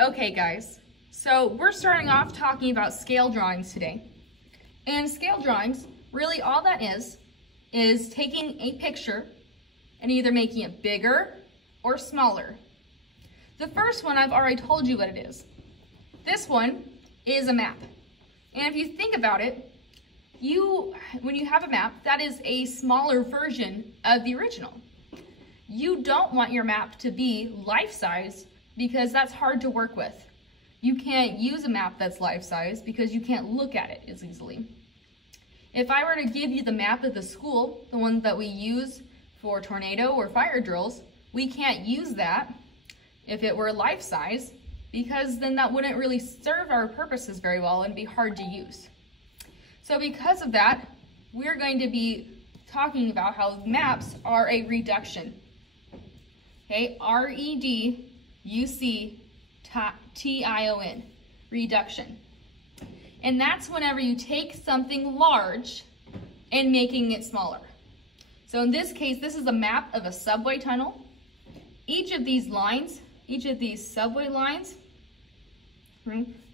Okay guys, so we're starting off talking about scale drawings today. And scale drawings, really all that is taking a picture and either making it bigger or smaller. The first one I've already told you what it is. This one is a map. And if you think about it, when you have a map, that is a smaller version of the original. You don't want your map to be life-size because that's hard to work with. You can't use a map that's life-size because you can't look at it as easily. If I were to give you the map of the school, the one that we use for tornado or fire drills, we can't use that if it were life-size because then that wouldn't really serve our purposes very well and be hard to use. So because of that, we're going to be talking about how maps are a reduction. Okay, R-E-D-U-C-T-I-O-N, reduction. And that's whenever you take something large and making it smaller. So in this case, this is a map of a subway tunnel. Each of these lines, each of these subway lines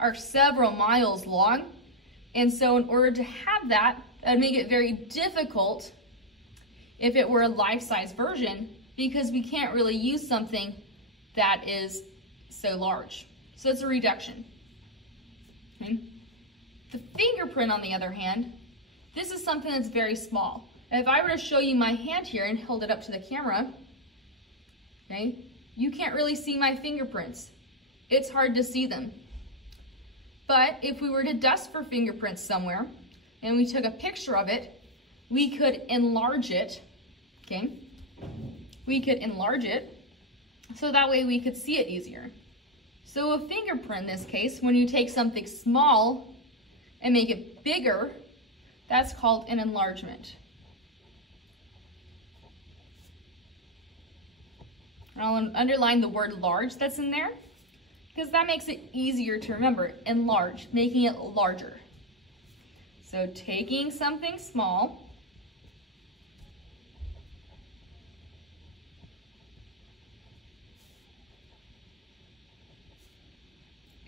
are several miles long. And so in order to have that, that would make it very difficult if it were a life-size version because we can't really use something that is so large. So it's a reduction. Okay. The fingerprint, on the other hand, this is something that's very small. If I were to show you my hand here and hold it up to the camera, okay, you can't really see my fingerprints. It's hard to see them. But if we were to dust for fingerprints somewhere and we took a picture of it, we could enlarge it, okay? We could enlarge it so that way we could see it easier. So a fingerprint in this case, when you take something small and make it bigger, that's called an enlargement. And I'll underline the word large that's in there because that makes it easier to remember. Enlarge, making it larger. So taking something small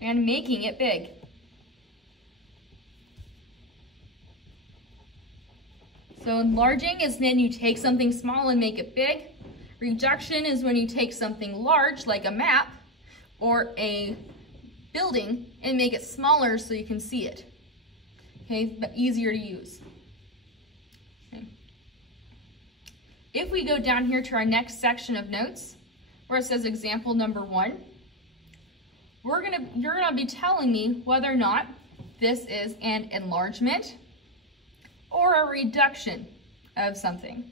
and making it big. So enlarging is when you take something small and make it big. Reduction is when you take something large, like a map or a building, and make it smaller so you can see it. Okay, but easier to use. Okay. If we go down here to our next section of notes, where it says example number 1, you're gonna be telling me whether or not this is an enlargement or a reduction of something.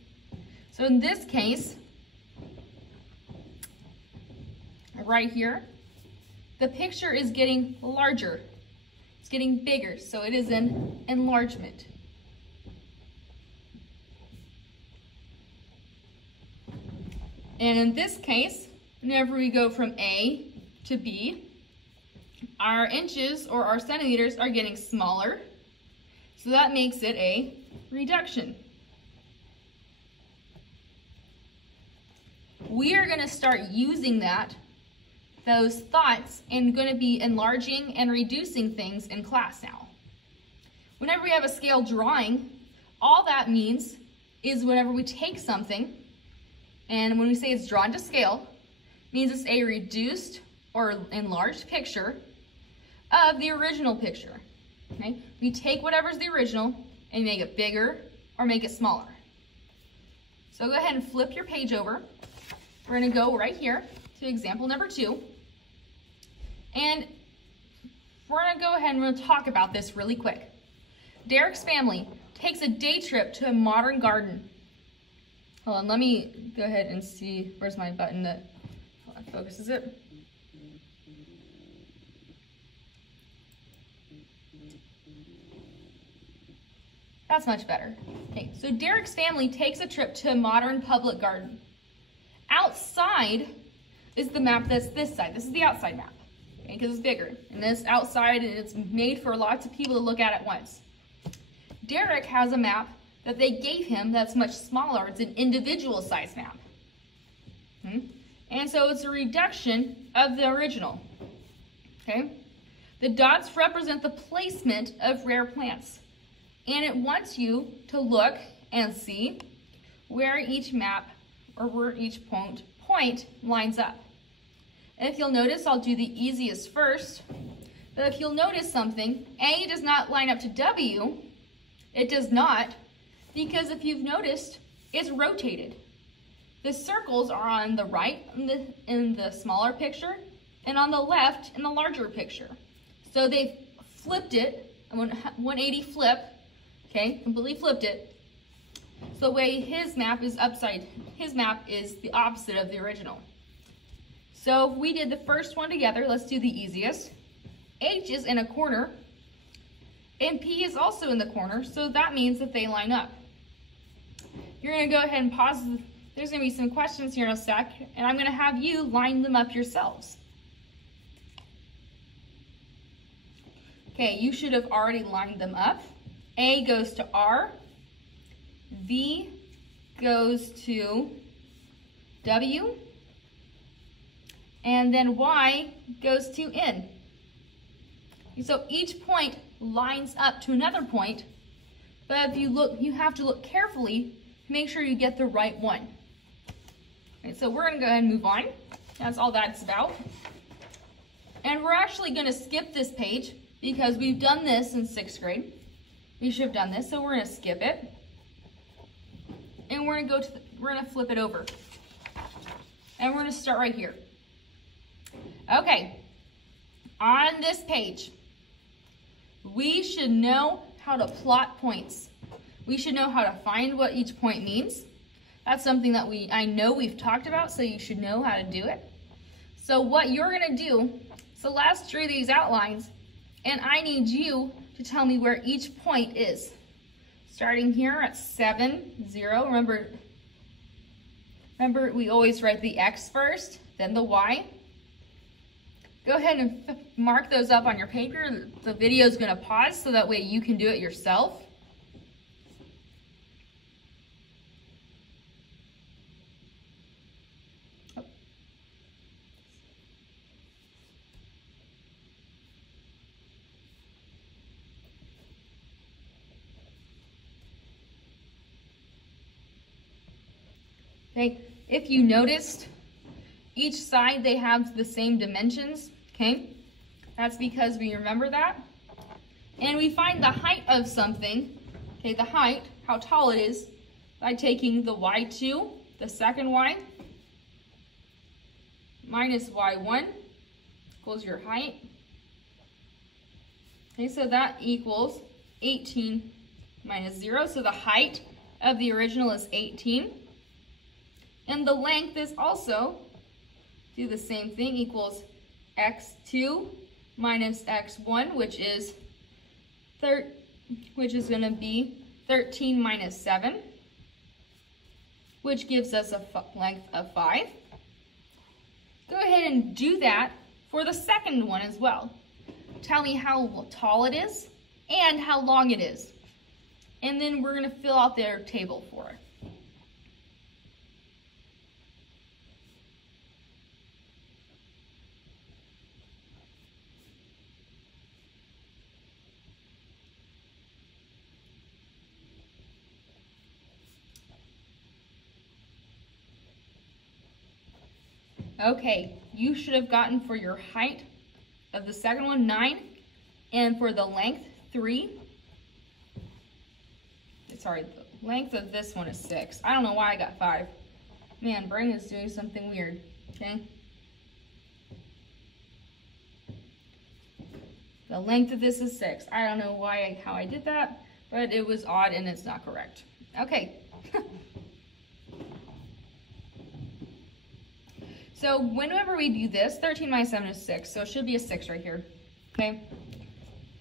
So in this case, right here, the picture is getting larger. It's getting bigger, so it is an enlargement. And in this case, whenever we go from A to B, our inches or our centimeters are getting smaller, so that makes it a reduction. We are going to start using those thoughts, and going to be enlarging and reducing things in class now. Whenever we have a scale drawing, all that means is whenever we take something, and when we say it's drawn to scale, it means it's a reduced or enlarged picture of the original picture. Okay? We take whatever's the original and make it bigger or make it smaller. So go ahead and flip your page over. We're going to go right here to example number 2. And we're going to go ahead and we're going to talk about this really quick. Derek's family takes a day trip to a modern garden. Hold on, let me go ahead and see, where's my button that focuses it? That's much better. Okay, so Derek's family takes a trip to a modern public garden. Outside is the map that's this side. This is the outside map, okay, because it's bigger. And this outside, and it's made for lots of people to look at once. Derek has a map that they gave him that's much smaller. It's an individual size map. And so it's a reduction of the original. okay? The dots represent the placement of rare plants, and it wants you to look and see where each map or where each point lines up. And if you'll notice, I'll do the easiest first, but if you'll notice something, A does not line up to W. It does not, because if you've noticed, it's rotated. The circles are on the right in the smaller picture, and on the left in the larger picture. So they've flipped it, 180 flip, okay, completely flipped it. So the way his map is the opposite of the original. So if we did the first one together, let's do the easiest. H is in a corner, and P is also in the corner, so that means that they line up. You're gonna go ahead and pause. There's gonna be some questions here in a sec, and I'm gonna have you line them up yourselves. Okay, you should have already lined them up. A goes to R, V goes to W, and then Y goes to N. So each point lines up to another point, but if you look, you have to look carefully to make sure you get the right one. Okay, so we're gonna go ahead and move on. That's all that's about. And we're actually gonna skip this page because we've done this in 6th grade. We should have done this, so we're gonna skip it. And we're gonna flip it over. And we're gonna start right here. Okay, on this page, we should know how to plot points. We should know how to find what each point means. That's something that I know we've talked about, so you should know how to do it. So what you're gonna do, so let's draw these outlines, and I need you to tell me where each point is. Starting here at 7, 0. Remember we always write the X first, then the Y. Go ahead and mark those up on your paper. The video is gonna pause so that way you can do it yourself. Okay, if you noticed, each side they have the same dimensions, okay? That's because we remember that. And we find the height of something, okay, the height, how tall it is, by taking the y2, the second y, minus y1 equals your height. Okay, so that equals 18 minus 0. So the height of the original is 18. And the length is also, do the same thing, equals x2 minus x1, which is going to be 13 minus 7, which gives us a length of 5. Go ahead and do that for the second one as well. Tell me how tall it is and how long it is. And then we're going to fill out their table for it. Okay, you should have gotten for your height of the second one 9, and for the length 3. Sorry, the length of this one is 6. I don't know why I got 5. Man, brain is doing something weird, okay? The length of this is 6. I don't know how I did that, but it was odd and it's not correct. Okay. So whenever we do this, 13 minus 7 is 6, so it should be a 6 right here, okay?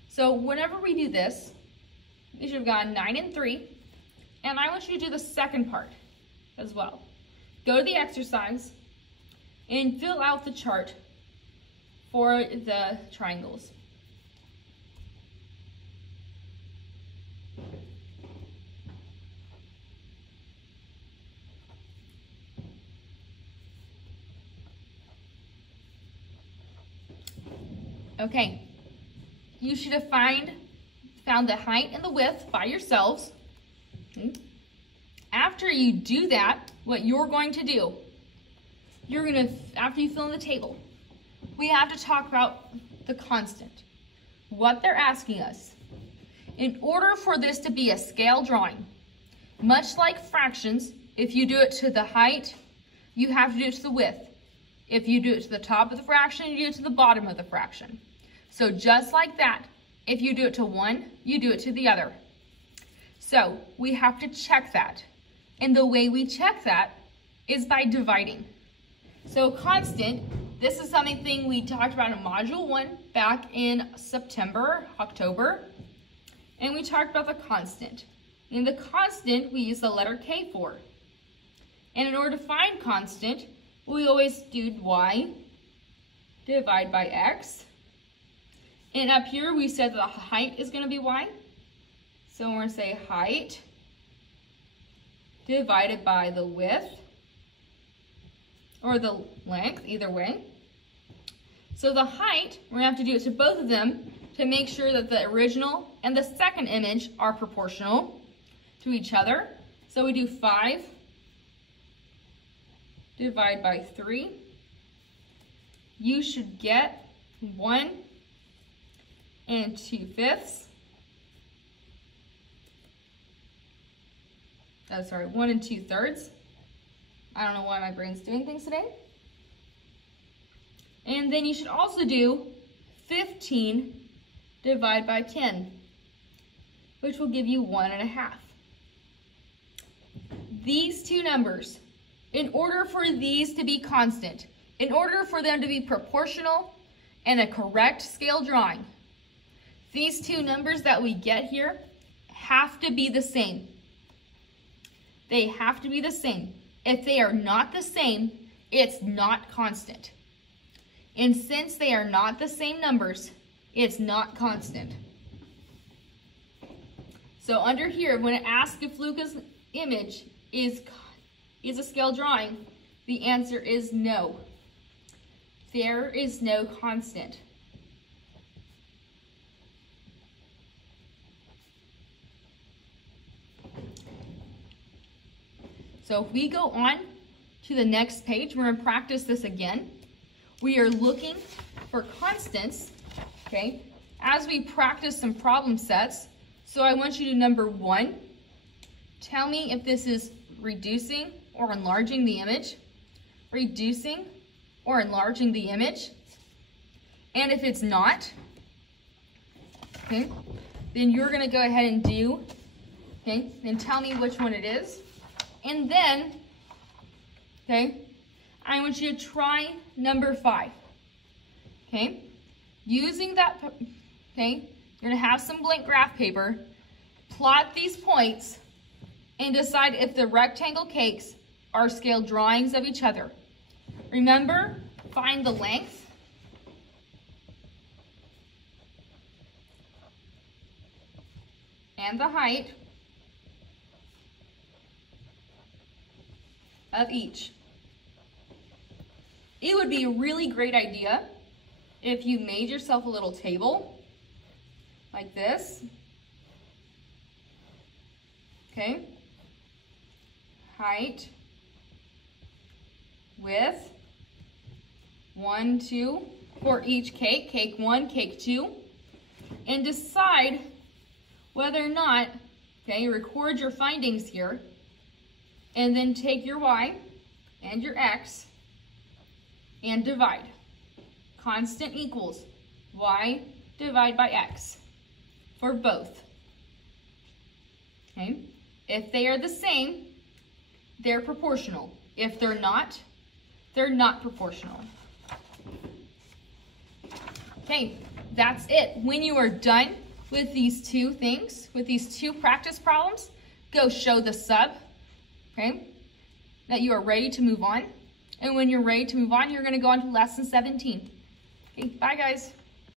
So whenever we do this, we should have gotten 9 and 3, and I want you to do the second part as well. Go to the exercise and fill out the chart for the triangles. Okay, you should have found the height and the width by yourselves. Okay. After you do that, what you're going to do, after you fill in the table, we have to talk about the constant, what they're asking us. In order for this to be a scale drawing, much like fractions, if you do it to the height, you have to do it to the width. If you do it to the top of the fraction, you do it to the bottom of the fraction. So just like that, if you do it to one, you do it to the other. So we have to check that. And the way we check that is by dividing. So constant, this is something we talked about in Module 1 back in October. And we talked about the constant. In the constant, we use the letter K for. And in order to find constant, we always do y divided by x. And up here, we said that the height is going to be y. So we're going to say height divided by the width, or the length, either way. So the height, we're going to have to do it to both of them to make sure that the original and the second image are proportional to each other. So we do 5 divided by 3. You should get 1 2/5. 1 2/3. I don't know why my brain's doing things today. And then you should also do 15 divided by 10, which will give you 1.5. These two numbers, in order for these to be constant, in order for them to be proportional and a correct scale drawing, these two numbers that we get here have to be the same. They have to be the same. If they are not the same, it's not constant. And since they are not the same numbers, it's not constant. So under here, when it asks if Luca's image is a scale drawing, the answer is no. There is no constant. So if we go on to the next page, we're going to practice this again. We are looking for constants, okay, as we practice some problem sets. So I want you to, number 1, tell me if this is reducing or enlarging the image, reducing or enlarging the image. And if it's not, okay, then you're going to go ahead and do, okay, then tell me which one it is. And then, okay, I want you to try number 5, okay? Using that, okay, you're gonna have some blank graph paper, plot these points, and decide if the rectangle cakes are scale drawings of each other. Remember, find the length, and the height of each. It would be a really great idea if you made yourself a little table like this. Okay. Height, width, 1, 2 for each cake, cake 1, cake 2, and decide whether or not, okay, record your findings here, and then take your y and your x and divide. Constant equals y divided by x for both. Okay? If they are the same, they're proportional. If they're not proportional. Okay, that's it. When you are done with these two things, with these two practice problems, go show the sub, okay, that you are ready to move on. And when you're ready to move on, you're going to go on to lesson 17. Okay, bye guys.